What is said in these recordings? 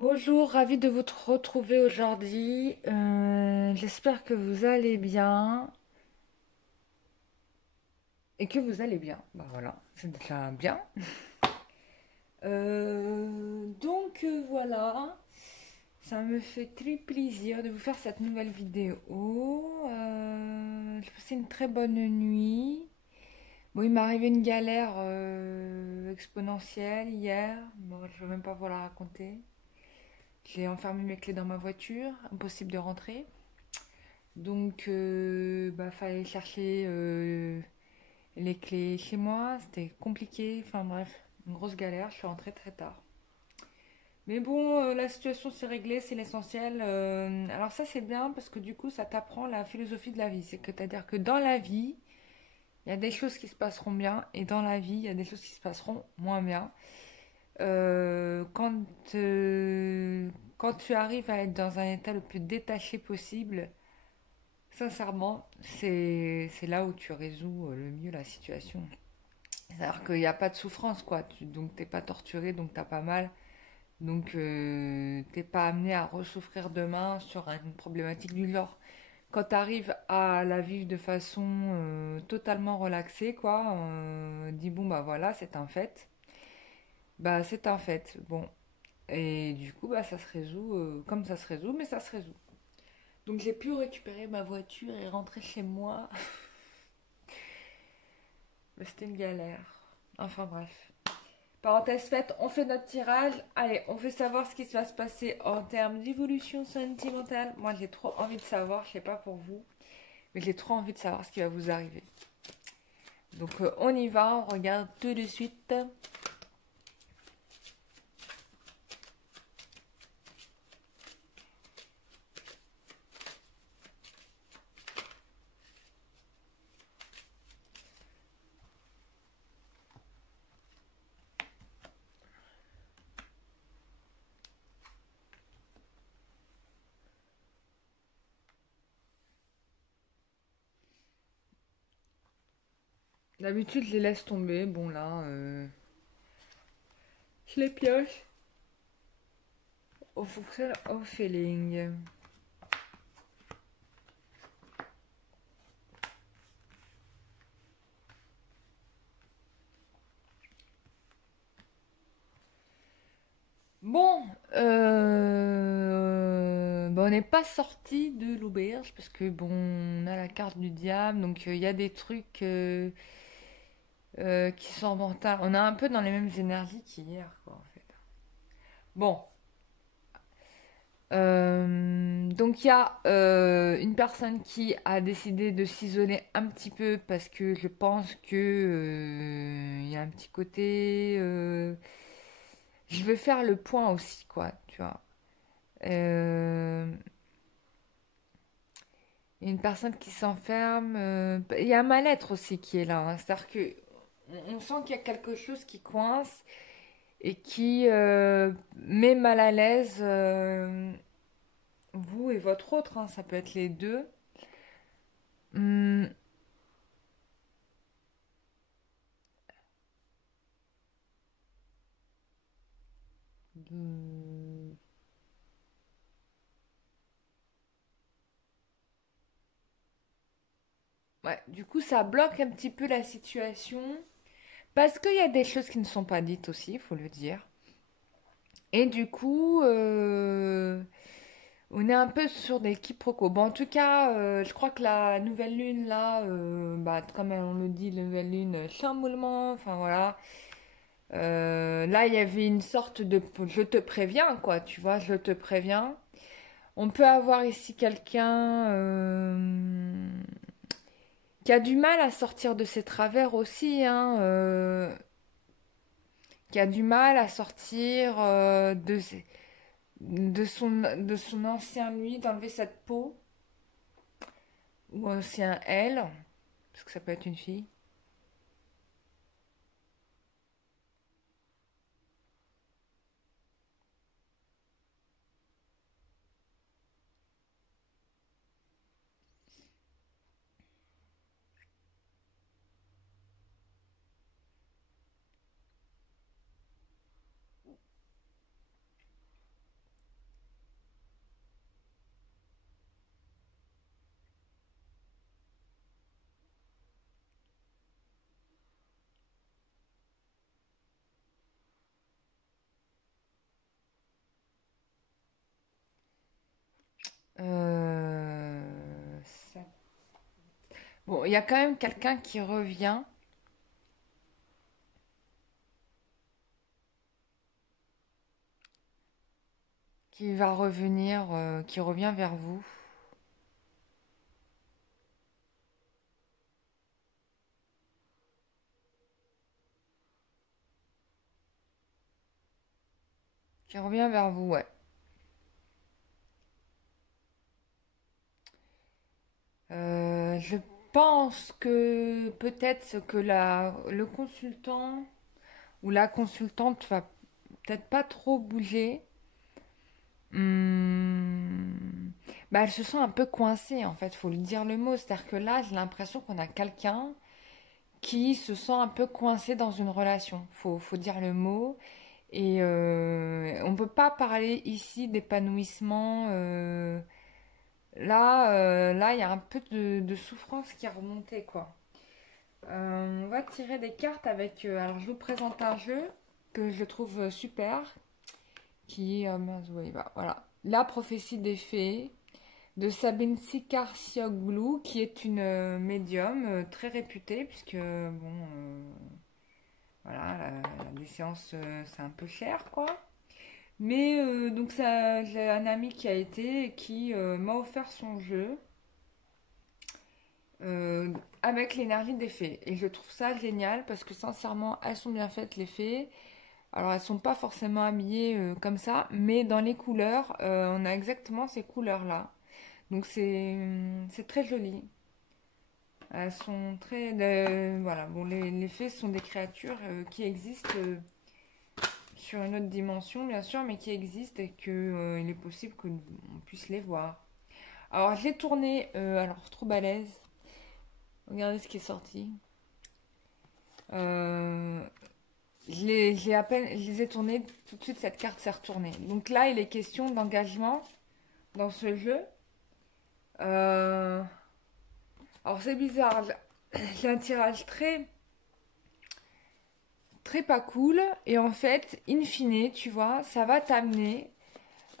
Bonjour, ravi de vous retrouver aujourd'hui. J'espère que vous allez bien et que vous allez bien. Bah voilà, c'est déjà bien. Voilà, ça me fait très plaisir de vous faire cette nouvelle vidéo. J'ai passé une très bonne nuit. Bon, il m'est arrivé une galère exponentielle hier. Bon, je ne vais même pas vous la raconter. J'ai enfermé mes clés dans ma voiture, impossible de rentrer. Donc, fallait chercher les clés chez moi. C'était compliqué. Enfin bref, une grosse galère. Je suis rentrée très tard. Mais bon, la situation s'est réglée, c'est l'essentiel. Alors ça, c'est bien parce que du coup, ça t'apprend la philosophie de la vie. C'est-à-dire que dans la vie, il y a des choses qui se passeront bien et dans la vie, il y a des choses qui se passeront moins bien. Euh, quand, quand tu arrives à être dans un état le plus détaché possible, sincèrement, c'est là où tu résous le mieux la situation. C'est-à-dire qu'il n'y a pas de souffrance, quoi. Donc t'es pas torturé, donc t'as pas mal. Donc t'es pas amené à ressouffrir demain sur une problématique du genre. Quand tu arrives à la vivre de façon totalement relaxée, quoi, dis bon bah voilà, c'est un fait. Bah c'est un fait. Bon. Et du coup, bah ça se résout comme ça se résout, mais ça se résout. Donc j'ai pu récupérer ma voiture et rentrer chez moi. Mais c'était une galère. Enfin bref. Parenthèse faite, on fait notre tirage. Allez, on veut savoir ce qui va se passer en termes d'évolution sentimentale. Moi, j'ai trop envie de savoir, je sais pas pour vous, mais j'ai trop envie de savoir ce qui va vous arriver. Donc, on y va, on regarde tout de suite. D'habitude, je les laisse tomber. Bon, là, je les pioche au fonction au feeling. Bon, on n'est pas sorti de l'auberge parce que bon, on a la carte du diable, donc il y a des trucs qui sont mentales. On est un peu dans les mêmes énergies qu'hier, quoi, en fait. Bon, donc il y a une personne qui a décidé de s'isoler un petit peu parce que je pense que il y a un petit côté. Je veux faire le point aussi, quoi, tu vois. Euh, Il y a une personne qui s'enferme. Il y a un mal-être aussi qui est là, hein. C'est-à-dire que on sent qu'il y a quelque chose qui coince et qui met mal à l'aise vous et votre autre, hein. Ça peut être les deux. Hum, hum, ouais, du coup, ça bloque un petit peu la situation parce qu'il y a des choses qui ne sont pas dites aussi, il faut le dire. Et du coup, on est un peu sur des quiproquos. Bon, en tout cas, je crois que la nouvelle lune, là, comme on le dit, la nouvelle lune, chamboulement, enfin voilà. Là, il y avait une sorte de je te préviens, quoi, tu vois, je te préviens. On peut avoir ici quelqu'un qui a du mal à sortir de ses travers aussi, hein, qui a du mal à sortir de son ancien lui, d'enlever cette peau, ou ancien elle, parce que ça peut être une fille. Ça- Bon, il y a quand même quelqu'un qui va revenir, qui revient vers vous, qui revient vers vous, ouais. Je pense que peut-être que le consultant ou la consultante va peut-être pas trop bouger. Hmm. Bah, elle se sent un peu coincée en fait, faut lui dire le mot. C'est-à-dire que là, j'ai l'impression qu'on a quelqu'un qui se sent un peu coincé dans une relation. Faut dire le mot. Et on peut pas parler ici d'épanouissement. Là, il y a un peu de souffrance qui est remontée, quoi. On va tirer des cartes avec. Alors, je vous présente un jeu que je trouve super, qui est. Mince, oui, bah, voilà. La prophétie des fées de Sabine Sikarcioglu, qui est une médium très réputée, puisque, bon, voilà, des séances, c'est un peu cher, quoi. Mais donc ça, j'ai un ami qui a été et qui m'a offert son jeu euh, avec l'énergie des fées. Et je trouve ça génial parce que sincèrement, elles sont bien faites les fées. Alors elles sont pas forcément habillées comme ça, mais dans les couleurs, on a exactement ces couleurs-là. Donc c'est très joli. Elles sont très voilà. Bon, les fées sont des créatures qui existent sur une autre dimension, bien sûr, mais qui existent et que il est possible qu'on puisse les voir. Alors, j'ai tourné, alors trop balèze. Regardez ce qui est sorti. Euh, j'ai à peine, je les ai tournés, tout de suite cette carte s'est retournée. Donc là, il est question d'engagement dans ce jeu. Euh, alors c'est bizarre, j'ai un tirage très pas cool. Et en fait, in fine, tu vois, ça va t'amener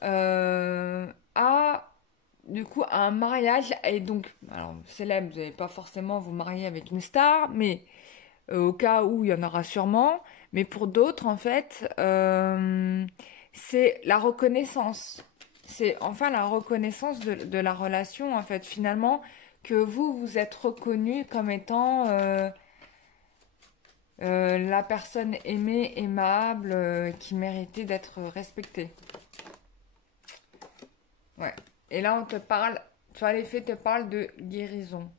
à du coup à un mariage. Et donc, alors célèbre, vous n'allez pas forcément vous marier avec une star, mais au cas où il y en aura sûrement, mais pour d'autres, en fait, c'est la reconnaissance. C'est enfin la reconnaissance de la relation, en fait, finalement, que vous vous êtes reconnu comme étant la personne aimée, aimable, qui méritait d'être respectée. Ouais. Et là, on te parle, tu vois, les faits te parlent de guérison.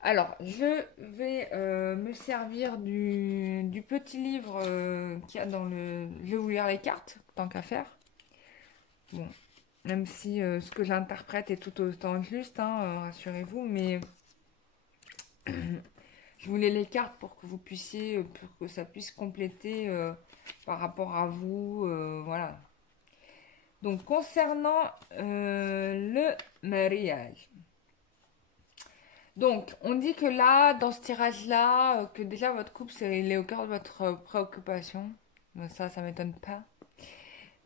Alors, je vais me servir du petit livre qu'il y a dans le... Je vais vous lire les cartes, tant qu'à faire. Bon, même si ce que j'interprète est tout autant juste, hein, rassurez-vous, mais je voulais les cartes pour que vous puissiez, pour que ça puisse compléter par rapport à vous, voilà. Donc, concernant le mariage. Donc, on dit que là, dans ce tirage-là, que déjà votre couple, il est au cœur de votre préoccupation. Ça m'étonne pas.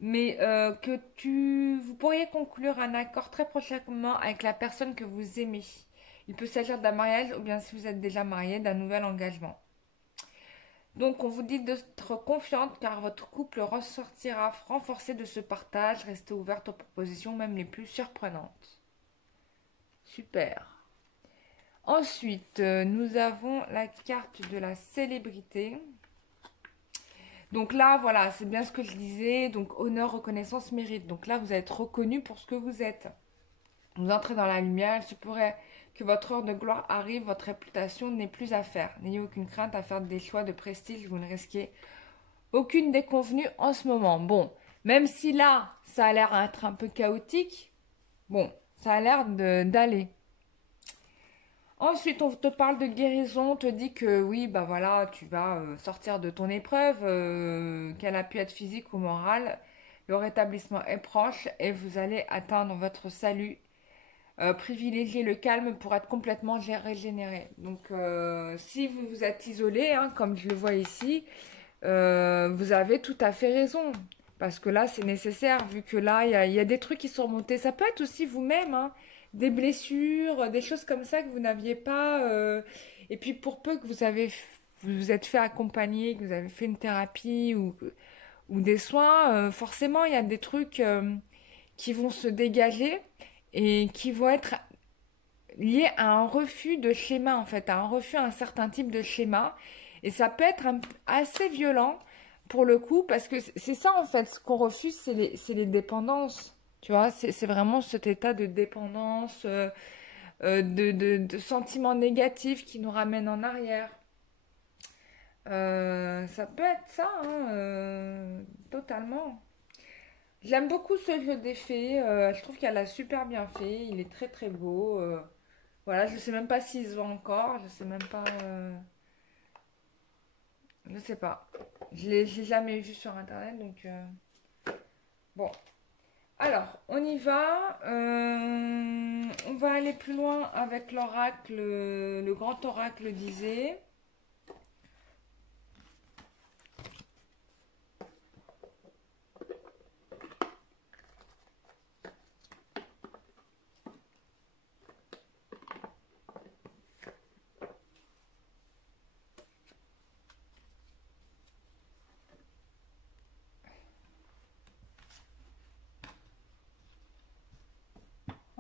Mais que vous pourriez conclure un accord très prochainement avec la personne que vous aimez. Il peut s'agir d'un mariage ou bien si vous êtes déjà marié, d'un nouvel engagement. Donc, on vous dit d'être confiante car votre couple ressortira renforcé de ce partage. Restez ouverte aux propositions, même les plus surprenantes. Super. Ensuite, nous avons la carte de la célébrité. Donc là, voilà, c'est bien ce que je disais. Donc honneur, reconnaissance, mérite. Donc là, vous êtes reconnu pour ce que vous êtes. Vous entrez dans la lumière. Il se pourrait que votre heure de gloire arrive. Votre réputation n'est plus à faire. N'ayez aucune crainte à faire des choix de prestige. Vous ne risquez aucune déconvenue en ce moment. Bon, même si là, ça a l'air d'être un peu chaotique, bon, ça a l'air d'aller. Ensuite, on te parle de guérison, on te dit que oui, bah voilà, tu vas sortir de ton épreuve, qu'elle a pu être physique ou morale. Le rétablissement est proche et vous allez atteindre votre salut. Privilégiez le calme pour être complètement régénéré. Donc, si vous vous êtes isolé, hein, comme je le vois ici, vous avez tout à fait raison. Parce que là, c'est nécessaire, vu que là, il y a des trucs qui sont remontés. Ça peut être aussi vous-même, hein, des blessures, des choses comme ça que vous n'aviez pas. Et puis, pour peu que vous vous êtes fait accompagner, que vous avez fait une thérapie ou des soins, forcément, il y a des trucs qui vont se dégager et qui vont être liés à un refus de schéma, en fait, à un refus à un certain type de schéma. Et ça peut être assez violent pour le coup, parce que c'est ça, en fait, ce qu'on refuse, c'est les dépendances. Tu vois, c'est vraiment cet état de dépendance, de sentiments négatifs qui nous ramènent en arrière. Ça peut être ça, hein, totalement. J'aime beaucoup ce jeu des fées. Je trouve qu'elle a super bien fait. Il est très très beau. Voilà, je sais même pas s'il se vend encore. Je sais même pas. Je sais pas. Je l'ai jamais vu sur internet donc. Bon. Alors, on y va. On va aller plus loin avec l'oracle. Le grand oracle disait.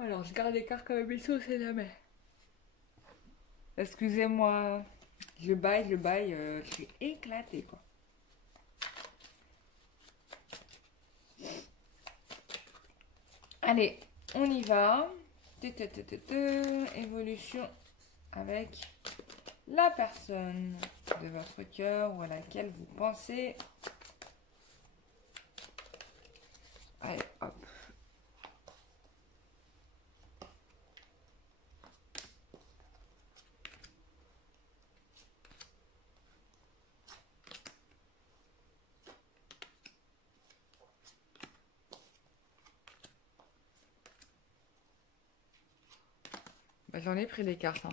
Alors, je garde les cartes comme il faut, c'est jamais. Excusez-moi. Je baille. Je suis éclatée, quoi. Allez, on y va. Évolution avec la personne de votre cœur ou à laquelle vous pensez. Allez, hop. Bah, j'en ai pris des cartes, hein.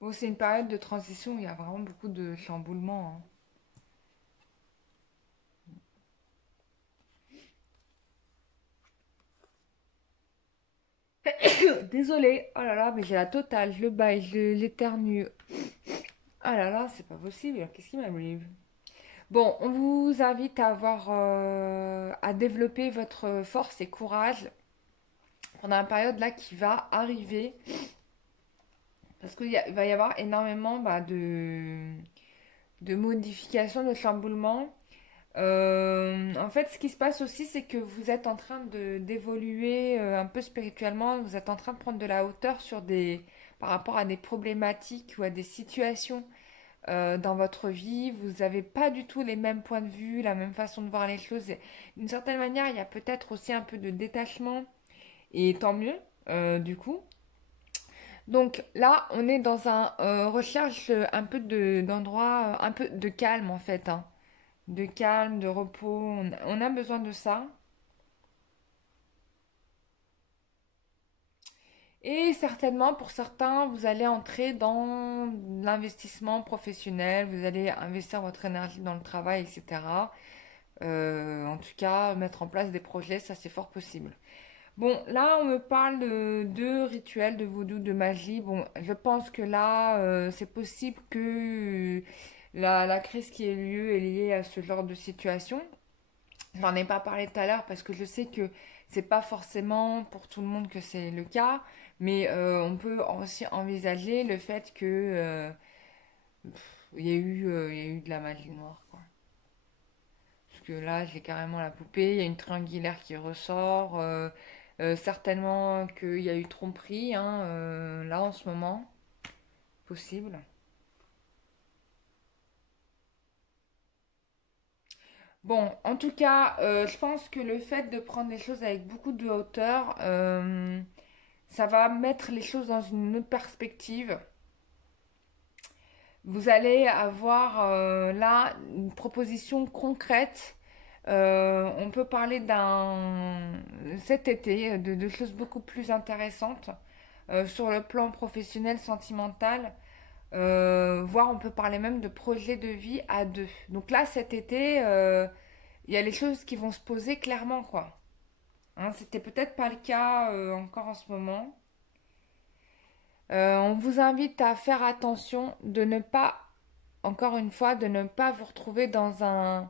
Bon, c'est une période de transition où il y a vraiment beaucoup de chamboulements, hein. Désolée. Oh là là, mais j'ai la totale. Je le baille, l'éternue. Ah là là, c'est pas possible. Qu'est-ce qui m'arrive? Bon, on vous invite à à développer votre force et courage pendant la période là qui va arriver. Parce qu'il va y avoir énormément de modifications, de chamboulements. En fait, ce qui se passe aussi, c'est que vous êtes en train d'évoluer un peu spirituellement. Vous êtes en train de prendre de la hauteur par rapport à des problématiques ou à des situations dans votre vie. Vous n'avez pas du tout les mêmes points de vue, la même façon de voir les choses. D'une certaine manière, il y a peut-être aussi un peu de détachement. Et tant mieux, du coup. Donc là, on est dans un recherche un peu d'endroit, un peu de calme en fait, hein. De calme, de repos. On a besoin de ça. Et certainement, pour certains, vous allez entrer dans l'investissement professionnel, vous allez investir votre énergie dans le travail, etc. En tout cas, mettre en place des projets, ça c'est fort possible. Bon, là, on me parle de rituels, de voodoo, de magie. Bon, je pense que là, c'est possible que la crise qui ait lieu est liée à ce genre de situation. J'en ai pas parlé tout à l'heure parce que je sais que C'est pas forcément pour tout le monde que c'est le cas, mais on peut aussi envisager le fait que il y a eu de la magie noire, quoi. Parce que là, j'ai carrément la poupée, il y a une triangulaire qui ressort, certainement qu'il y a eu tromperie, hein, là en ce moment, possible. Bon, en tout cas, je pense que le fait de prendre les choses avec beaucoup de hauteur, ça va mettre les choses dans une autre perspective. Vous allez avoir là une proposition concrète. On peut parler cet été de choses beaucoup plus intéressantes sur le plan professionnel, sentimental. Voire on peut parler même de projet de vie à deux. Donc là, cet été, il y a les choses qui vont se poser clairement, quoi. Hein, c'était peut-être pas le cas encore en ce moment. On vous invite à faire attention de ne pas, encore une fois, de ne pas vous retrouver dans un...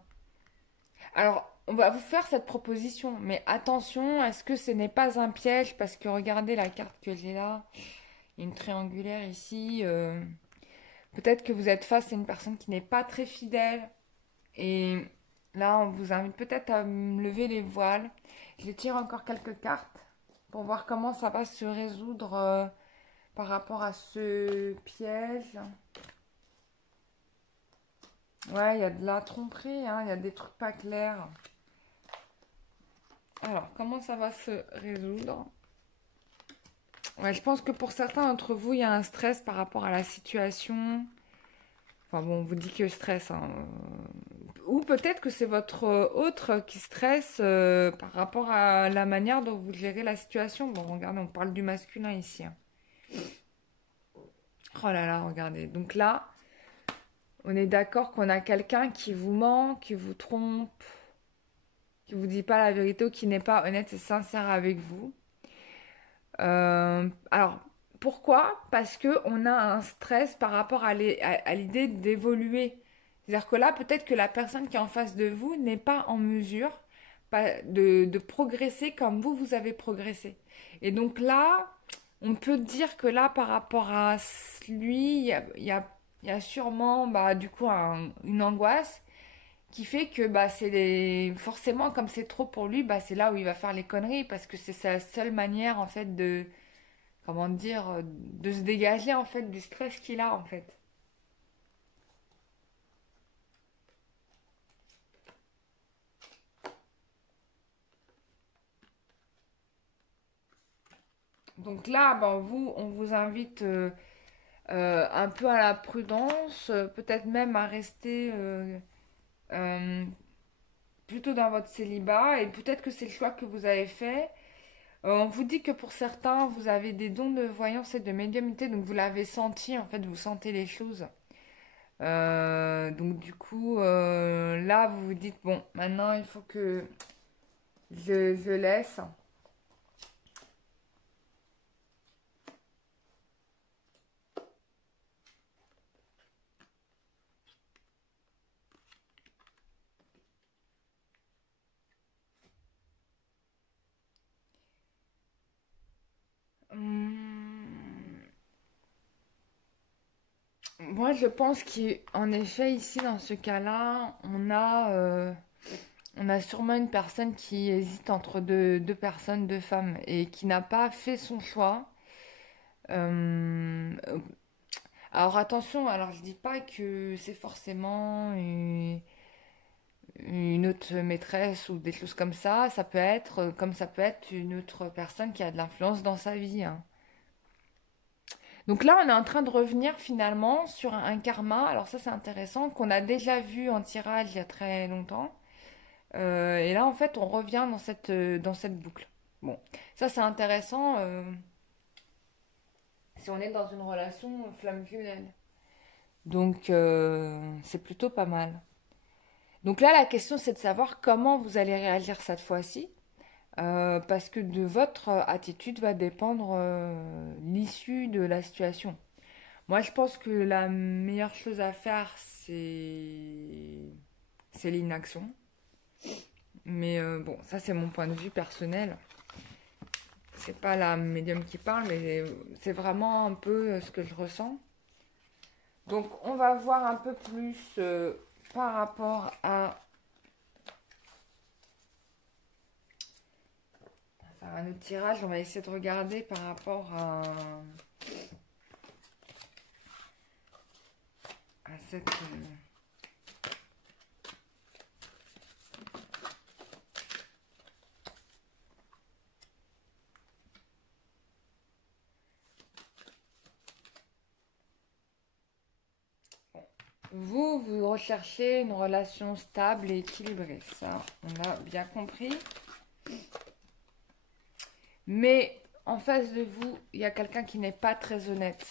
Alors, on va vous faire cette proposition, mais attention, est-ce que ce n'est pas un piège? Parce que regardez la carte que j'ai là, il y a une triangulaire ici. Peut-être que vous êtes face à une personne qui n'est pas très fidèle. Et là, on vous invite peut-être à lever les voiles. Je tire encore quelques cartes pour voir comment ça va se résoudre par rapport à ce piège. Ouais, il y a de la tromperie, hein, il y a des trucs pas clairs. Alors, comment ça va se résoudre? Ouais, je pense que pour certains d'entre vous, il y a un stress par rapport à la situation. Enfin bon, on vous dit que stress, hein. Ou peut-être que c'est votre autre qui stresse par rapport à la manière dont vous gérez la situation. Bon, regardez, on parle du masculin ici, hein. Oh là là, regardez. Donc là, on est d'accord qu'on a quelqu'un qui vous ment, qui vous trompe, qui vous dit pas la vérité ou qui n'est pas honnête et sincère avec vous. Alors, pourquoi? Parce que on a un stress par rapport à l'idée d'évoluer. C'est-à-dire que là, peut-être que la personne qui est en face de vous n'est pas en mesure de progresser comme vous avez progressé. Et donc là, on peut dire que là, par rapport à lui, il y a sûrement bah, du coup une angoisse qui fait que bah, forcément, comme c'est trop pour lui, bah, c'est là où il va faire les conneries parce que c'est sa seule manière en fait de, comment dire, de se dégager en fait du stress qu'il a en fait. Donc là, ben, on vous invite un peu à la prudence, peut-être même à rester euh, plutôt dans votre célibat, et peut-être que c'est le choix que vous avez fait. On vous dit que pour certains, vous avez des dons de voyance et de médiumnité, donc vous l'avez senti, en fait, vous sentez les choses. Donc du coup, là, vous vous dites, bon, maintenant, il faut que je laisse. Hum, Moi, je pense qu'en effet, ici, dans ce cas-là, on a sûrement une personne qui hésite entre deux personnes, deux femmes, et qui n'a pas fait son choix. Euh, alors attention, alors je dis pas que c'est forcément une autre maîtresse ou des choses comme ça peut être comme ça peut être une autre personne qui a de l'influence dans sa vie, hein. Donc là, on est en train de revenir finalement sur un karma. Alors ça, c'est intéressant, qu'on a déjà vu en tirage il y a très longtemps. Et là, en fait, on revient dans cette boucle. Bon, ça, c'est intéressant si on est dans une relation flamme jumelle. Donc, c'est plutôt pas mal. Donc là, la question, c'est de savoir comment vous allez réagir cette fois-ci. Parce que de votre attitude va dépendre l'issue de la situation. Moi, je pense que la meilleure chose à faire, c'est l'inaction. Mais bon, ça c'est mon point de vue personnel. C'est pas la médium qui parle, mais c'est vraiment un peu ce que je ressens. Donc on va voir un peu plus par rapport à faire un autre tirage. On va essayer de regarder par rapport à cette... vous recherchez une relation stable et équilibrée. Ça, on a bien compris. Mais en face de vous, il y a quelqu'un qui n'est pas très honnête.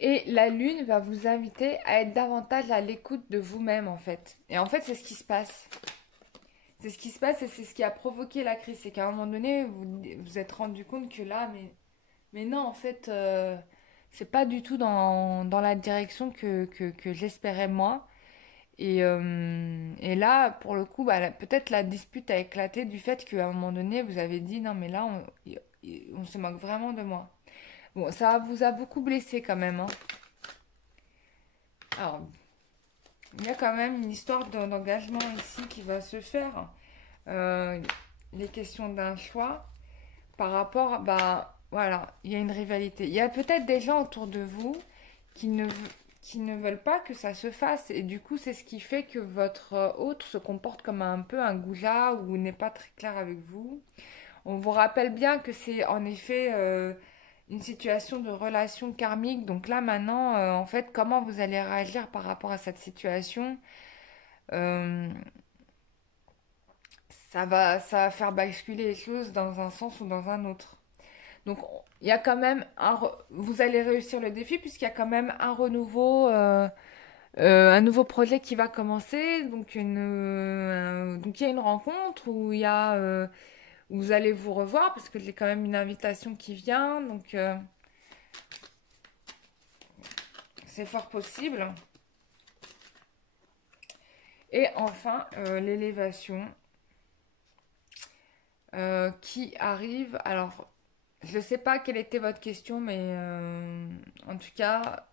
Et la lune va vous inviter à être davantage à l'écoute de vous-même, en fait. Et en fait, c'est ce qui se passe. C'est ce qui se passe et c'est ce qui a provoqué la crise. C'est qu'à un moment donné, vous vous êtes rendu compte que là, mais non, en fait, c'est pas du tout dans la direction que j'espérais moi. Et là, pour le coup, bah, peut-être la dispute a éclaté du fait qu'à un moment donné, vous avez dit non, mais là, on se moque vraiment de moi. Bon, ça vous a beaucoup blessé quand même, hein. Alors, il y a quand même une histoire d'engagement ici qui va se faire. Euh, les questions d'un choix par rapport, bah voilà, il y a une rivalité. Il y a peut-être des gens autour de vous qui qui ne veulent pas que ça se fasse. Et du coup, c'est ce qui fait que votre autre se comporte comme un peu un goujat ou n'est pas très clair avec vous. On vous rappelle bien que c'est en effet une situation de relation karmique. Donc là, maintenant, en fait, comment vous allez réagir par rapport à cette situation euh, ça va faire basculer les choses dans un sens ou dans un autre. Donc, il y a quand même vous allez réussir le défi puisqu'il y a quand même un renouveau, un nouveau projet qui va commencer. Donc, donc il y a une rencontre où il y a, où vous allez vous revoir parce que j'ai quand même une invitation qui vient. Donc, c'est fort possible. Et enfin, l'élévation qui arrive. Alors, je ne sais pas quelle était votre question, mais en tout cas,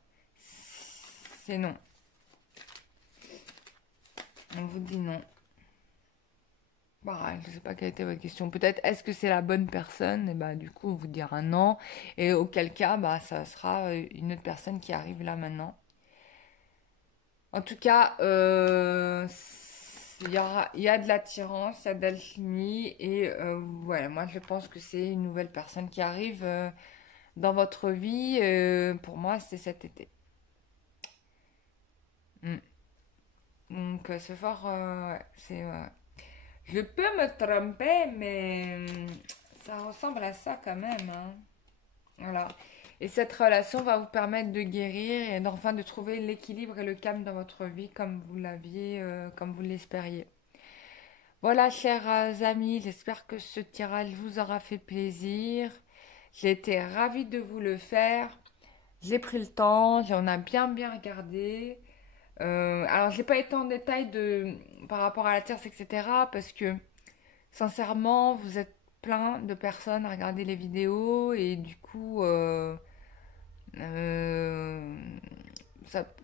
c'est non. On vous dit non. Bah, je ne sais pas quelle était votre question. Peut-être est-ce que c'est la bonne personne? Et bah, du coup, on vous dira non. Et auquel cas, bah, ça sera une autre personne qui arrive là maintenant. En tout cas, il y a de l'attirance, il y a de l'alchimie. Et voilà, moi, je pense que c'est une nouvelle personne qui arrive dans votre vie. Pour moi, c'est cet été. Mm. Donc, c'est fort. Ouais, je peux me tromper, mais ça ressemble à ça quand même, hein. Voilà. Et cette relation va vous permettre de guérir et d'enfin de trouver l'équilibre et le calme dans votre vie comme vous l'aviez, comme vous l'espériez. Voilà, chers amis, j'espère que ce tirage vous aura fait plaisir. J'ai été ravie de vous le faire. J'ai pris le temps, on a bien regardé. Alors, j'ai pas été en détail par rapport à la Tierce, etc. Parce que, sincèrement, vous êtes plein de personnes à regarder les vidéos et du coup, euh,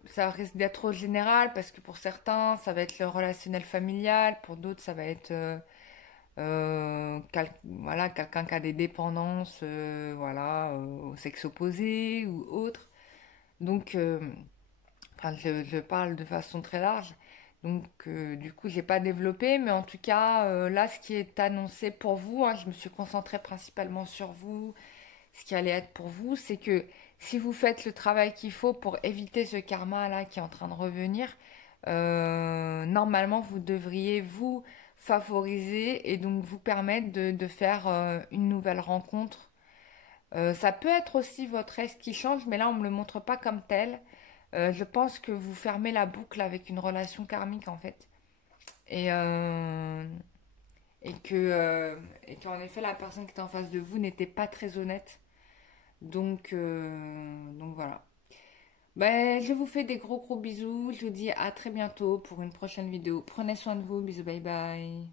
ça risque d'être trop général parce que pour certains, ça va être le relationnel familial, pour d'autres, ça va être voilà, quelqu'un qui a des dépendances voilà, au sexe opposé ou autre. Donc, enfin, je parle de façon très large. Donc, du coup, j'ai pas développé, mais en tout cas, là, ce qui est annoncé pour vous, hein, je me suis concentrée principalement sur vous. Ce qui allait être pour vous, c'est que si vous faites le travail qu'il faut pour éviter ce karma-là qui est en train de revenir, normalement, vous devriez vous favoriser et donc vous permettre de faire une nouvelle rencontre. Ça peut être aussi votre reste qui change, mais là, on ne me le montre pas comme tel. Je pense que vous fermez la boucle avec une relation karmique, en fait. Et, euh, et que, et qu'en effet, la personne qui était en face de vous n'était pas très honnête. Donc voilà. Ben, je vous fais des gros bisous. Je vous dis à très bientôt pour une prochaine vidéo. Prenez soin de vous. Bisous, bye bye.